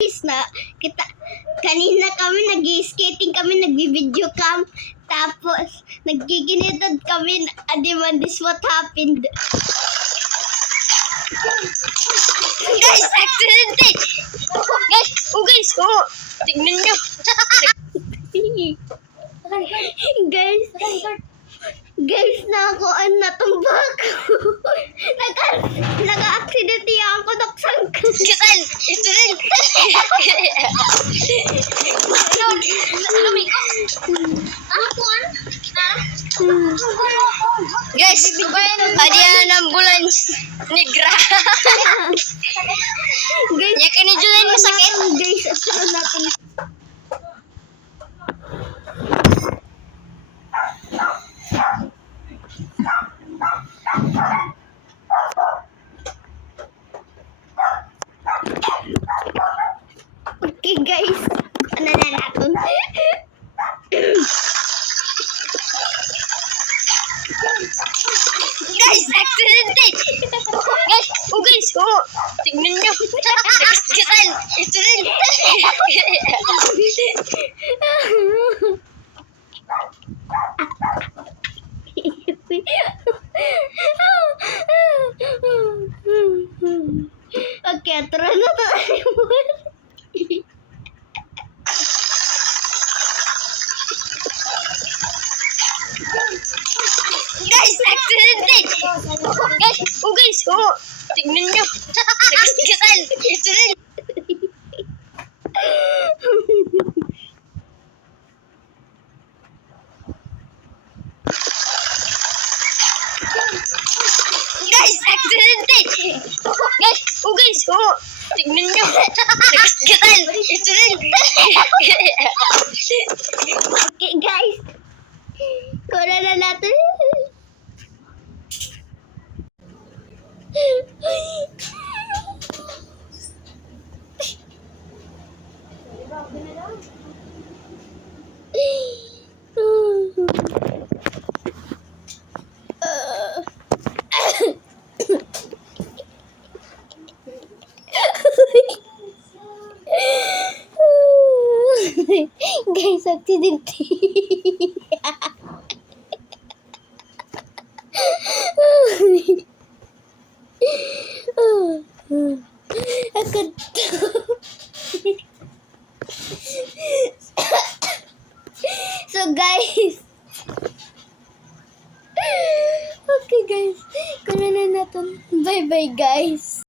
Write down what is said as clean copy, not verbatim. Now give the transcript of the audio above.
Na kita kanina kami nag-skating kami, nagbi-video cam, tapos naggiginitod kami, man, this what happened. Guys, accident eh! Guys, tignan nyo. Guys, natumbak. Nag-accident ako, naksang ko. Kisan, ito rin. Guys, hadiah ng ambulance. Negra. Guys, Yakin ni Julian masakit. guys, asal natin. Okay guys, ano na natin? Guys, accident eh. Guys, tignan nyo. Kisan, ito rin. Okay, tara na tayo. Guys, accident eh. Guys, tignan nyo. Kisan, ito rin. Guys, accident eh. Guys, tignan nyo. Kisan, ito rin. Okay guys, kura na natin. Guys, accident. Agad. So guys, okay guys, kunin na natin. Bye bye guys.